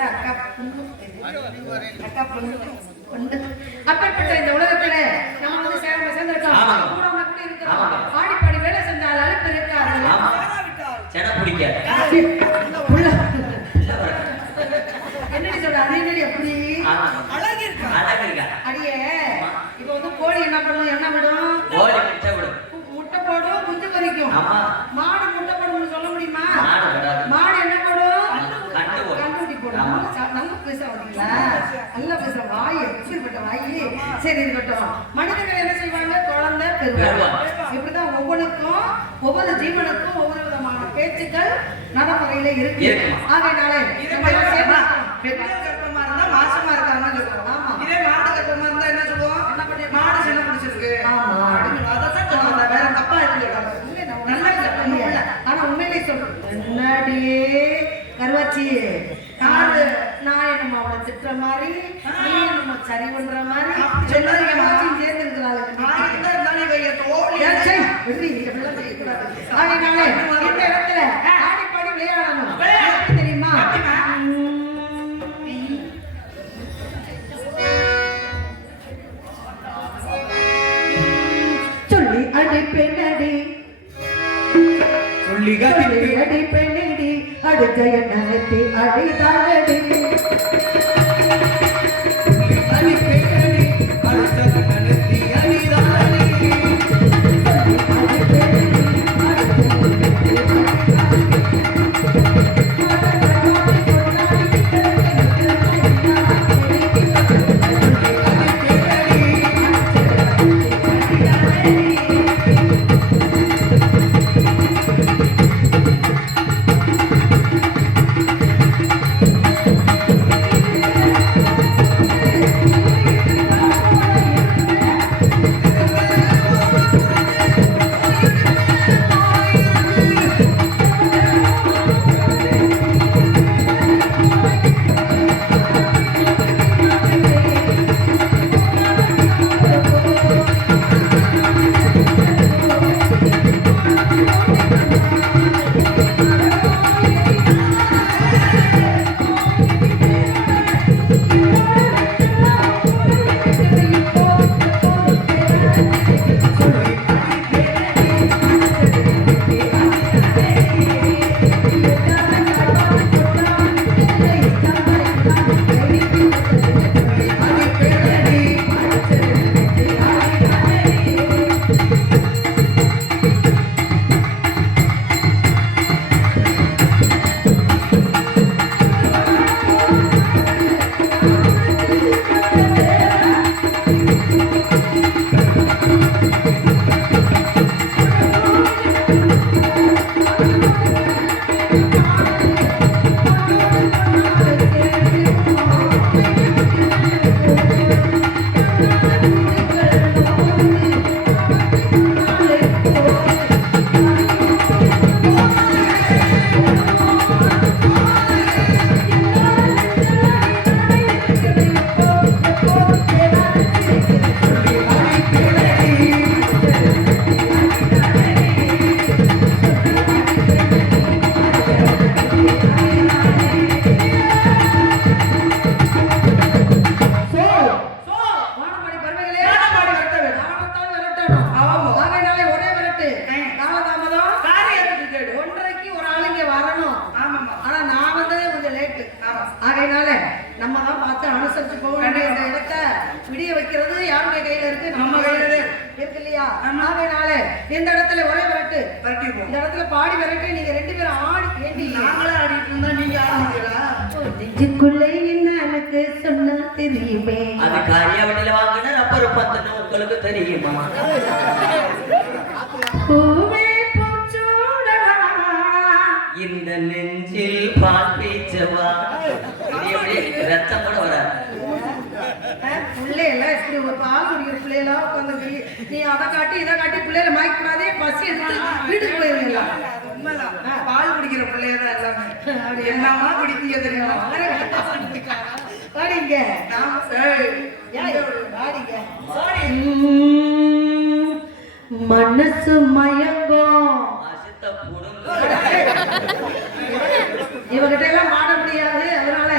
வந்து அக்கா பொண்ணு அப்பேற்பட்ட இந்த உலகத்துல நம்ம வந்து சேர்ந்திருக்கோம். கூட மக்கள் இருக்கிறோம். ஆடி பாடி வேலை செஞ்சால் அழைப்பு இருக்காது. என்னடி சொல்ற அதே மாதிரி எப்படி அடியே இப்ப வந்து கோழி என்ன பண்ணும் என்ன விடும் முட்டை போடும் குஞ்சு பறிக்கும். மாடு முட்டை போடும் சொல்ல முடியுமா? மாடு என்ன போடும் கண்டுபிடி போடும். நல்ல பேசுறீங்களா? நல்ல பேசுற வாய் எப்படிப்பட்ட வாய். சரி இருக்கட்டும். மனிதர்கள் என்ன செய்வாங்க? குழந்தை பெறுவாங்க. இப்படிதான் ஒவ்வொருக்கும் ஒவ்வொரு ஜீவனுக்கும் ஒவ்வொரு விதமான பேச்சுக்கள் நடைமுறையில இருக்கு. ஆகையினால கர்ப்பமா இருந்தா மாசமா இருக்காங்கன்னு சொல்றோம். ஆமா இதே மாடு கர்ப்பமா இருந்தா என்ன சொல்லுவோம்? என்ன பண்ணி மாடு சின்ன பிடிச்சிருக்கு. ஆமா அதான் சொல்றாங்க. வேற தப்பா இருக்கு சொல்றாங்க. இல்ல நல்ல கர்ப்பம் இல்ல. ஆனா உண்மையிலே சொல்றேன். என்னடி கருவாச்சி நாடு நான் என்னமா அவளை திட்டுற மாதிரி நீ நம்ம சரி பண்ற மாதிரி சொன்னதுக்கு மாச்சும் சேர்ந்து இருக்கிறாள். அதனால இந்த இடத்துல ஆடி பாடி விளையாடணும். தெரியுமா? சொல்லி அடி பெண்ணடி சொல்லி அடி பெண்ணடி அடுத்த எண்ணத்தை அடிதாடி அடி பெண்ணடி அடுத்த எண்ணத்தை அடிதாடி விடிய வைக்கிறது யாருடைய கையில இருக்கு? நம்ம கையில இருக்கு இல்லையா? அதனால இந்த இடத்துல ஒரே விரட்டு விரட்டிடுவோம். இந்த இடத்துல பாடி விரட்டு. நீங்க ரெண்டு பேரும் ஆடி ஏண்டி நாங்களே ஆடிட்டு இருந்தா நீங்க ஆடுவீங்களா? நெஞ்சுக்குள்ளே என்ன எனக்கு சொன்னா தெரியுமே. அது காரியாவட்டில வாங்கின ரப்பர் பந்தன உங்களுக்கு தெரியுமா? பூவே பூச்சூடவா இந்த நெஞ்சில் பால் பீச்சவா. ரத்தம் கூட வராது. பிள்ளைல இப்படி ஒரு பால் குடிக்கிற பிள்ளைலாம் உட்காந்து நீ அதை காட்டி இதை காட்டி பிள்ளைல மாய்க்கூடாதே பசி எடுத்து வீட்டுக்கு போயிருவீங்களா? உண்மைதான். பால் குடிக்கிற பிள்ளையதான் எல்லாமே. அப்படி என்னமா குடிப்பீங்க தெரியுமா? வாடிங்க வாடிங்க. மனசு மயங்கும் இவகிட்ட எல்லாம் பாட முடியாது. அதனால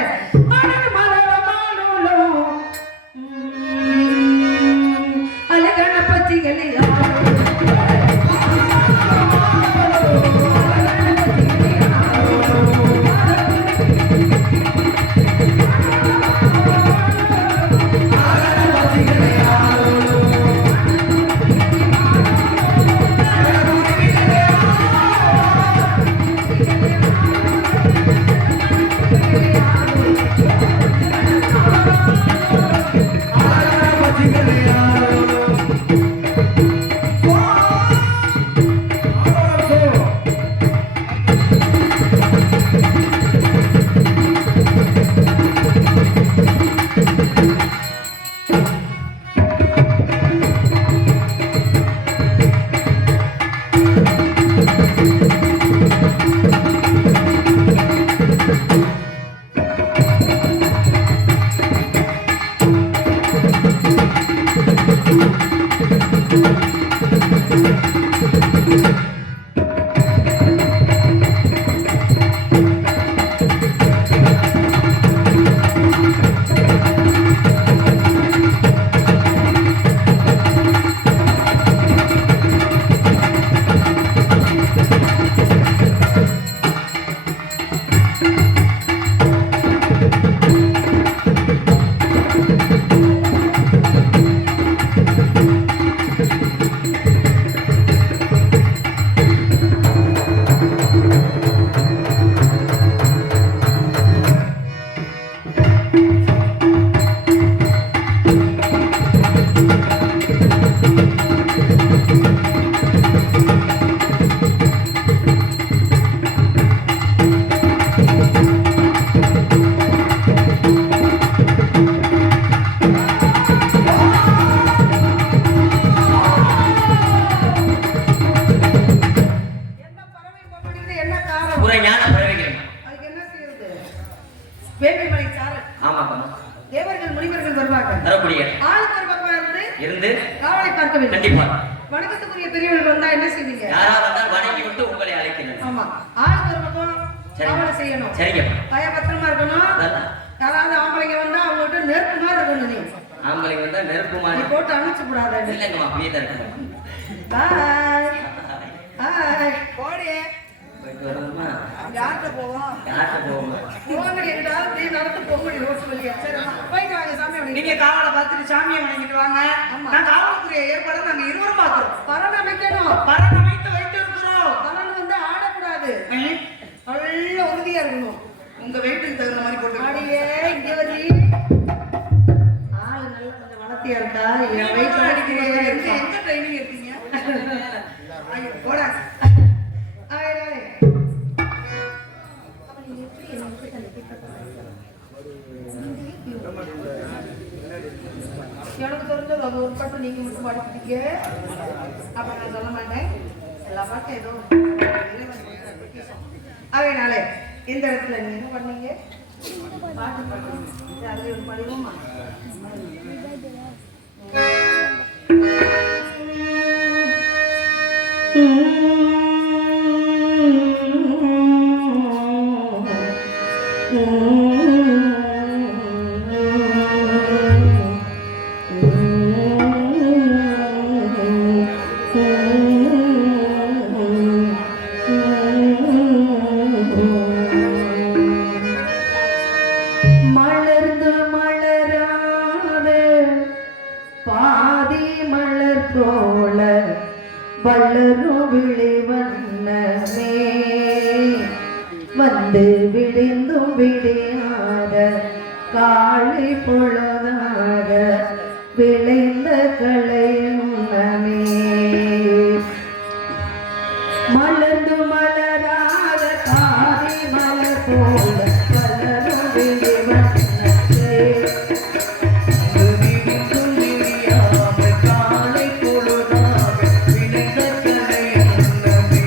வேப்பிமலை சாரல். ஆமாப்பா. தேவர்கள் முனிவர்கள் வருவார்கள். வரக்கூடிய ஆளுக்கு ஒரு பக்கம் இருந்து காவலை பார்க்க வேண்டும். கண்டிப்பா. வணக்கத்துக்குரிய பெரியவர்கள் வந்தா என்ன செய்வீங்க? யாரா வந்தா வணங்கி விட்டு உங்களை அழைக்கணும். ஆமா, ஆளுக்கு ஒரு பக்கம் காவலை செய்யணும். சரிங்கப்பா. பயபத்திரமா இருக்கணும். யாராவது ஆம்பளைங்க வந்தா அவங்ககிட்ட நெருப்பு மாதிரி இருக்கணும். நீ ஆம்பளைங்க வந்தா நெருப்பு மாதிரி போட்டு அணைச்சு கூடாது. இல்லைங்கம்மா, அப்படியே தான் இருக்கணும். பாய் பாய். போடி வருமா? யார்கிட்ட போவோம்? போங்கடி, எங்கிட்டாவது அப்படியே நடந்து போங்கடி ரோட்டு வழியா. சரி, போயிட்டு வாங்க சாமி. நீங்க காவலை பார்த்துட்டு சாமியை வணங்கிட்டு வாங்க. நான் காவலுக்குரிய ஏற்பாடு நாங்க இருவரும் பார்க்கிறோம். பரண் அமைக்கணும். பரண் அமைத்து வைத்து இருக்கிறோம். பரண் வந்து ஆடக்கூடாது, நல்ல உறுதியா இருக்கணும். உங்க வெயிட்டுக்கு தகுந்த மாதிரி போட்டு ஆடியே இங்க வரி. ஆளு நல்ல கொஞ்சம் வளர்த்தியா இருக்கா? என் வயிற்று அடிக்கிறீங்க. எங்க ட்ரைனிங் இருக்கீங்க? போட எனக்கு தெரிஞ்சது அது ஒரு பாட்டு நீங்க மட்டும் பாடிக்கிட்டீங்க. அப்ப நான் சொல்ல மாட்டேன். எல்லா பாட்டும் ஏதோ அதனால இந்த இடத்துல நீங்க என்ன பண்ணீங்க? பாட்டு பாடுறோம். அதுல ஒரு பாடுவோமா? வந்து விடிந்தும் விடியாத காலை பொழுதாக விளைந்த கலையுமே மலர்ந்து மலராத காதி மலர் போல வளரும் விழிவண்ணே காலை பொழுதாக விளைந்த கலையுமே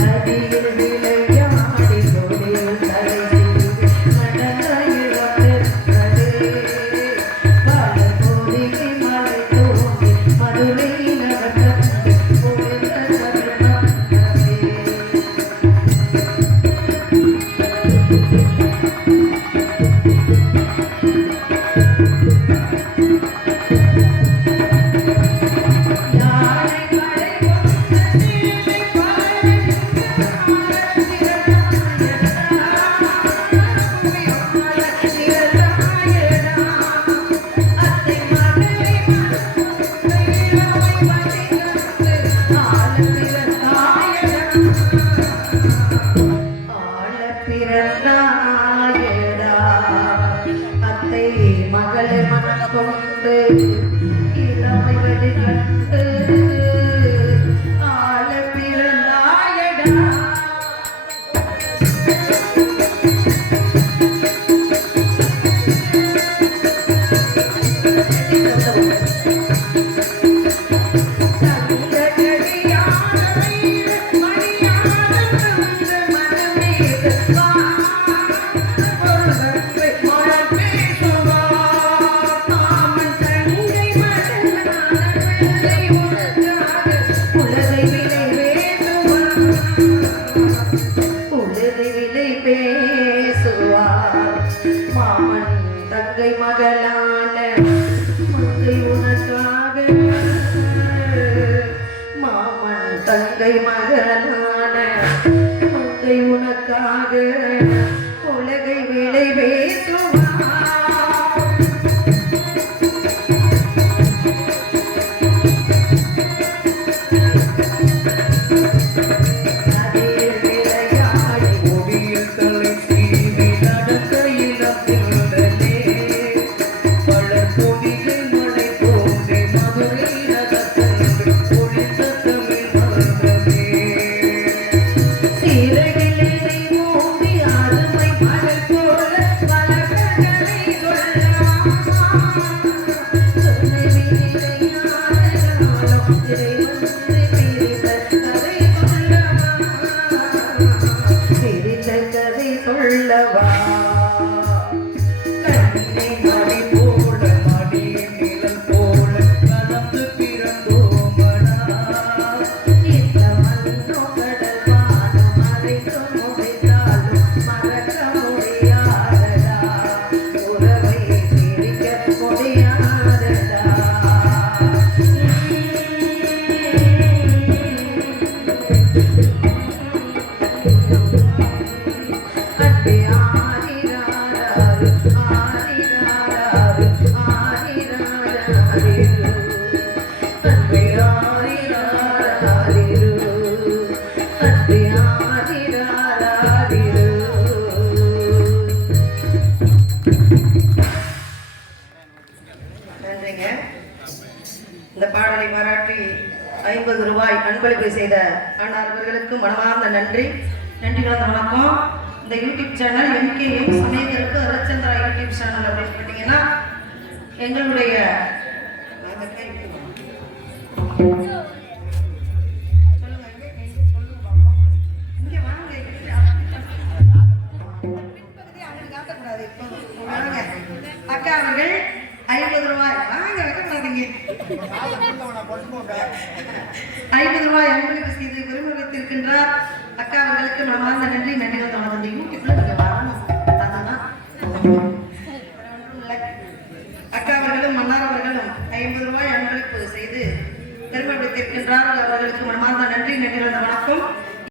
நதியில் விளையாடி கொடியில் தலை மகளை மனக்கொண்டு இளமை வெளிக்கண்டு ஆள பிறந்தாயடா மாமன் தங்கை மகளான மங்கை உனக்காக மாமன் தங்கை மகளான மங்கை உனக்காக உலகை விலை பேசுவார் சிறகிலே மூடி அருமை மழை போல நன்றிங்க. இந்த பாடலை பாராட்டி 50 ரூபாய் அன்பளிப்பை செய்த அண்ணார் அவர்களுக்கு மனமார்ந்த நன்றி. நன்றி கலந்த வணக்கம். இந்த யூடியூப் சேனல் MKM சமயத்திற்கு ரச்சந்திரா யூடியூப் சேனல் அப்படின்னு பார்த்தீங்கன்னா எங்களுடைய அக்கா அவர்கள் 50 ரூபாய் வாங்க வைக்கப்படாதீங்க 50 ரூபாய் அன்பளிப்பு செய்து பெருமை வைத்திருக்கின்றார். அக்கா அவர்களுக்கு மனமார்ந்த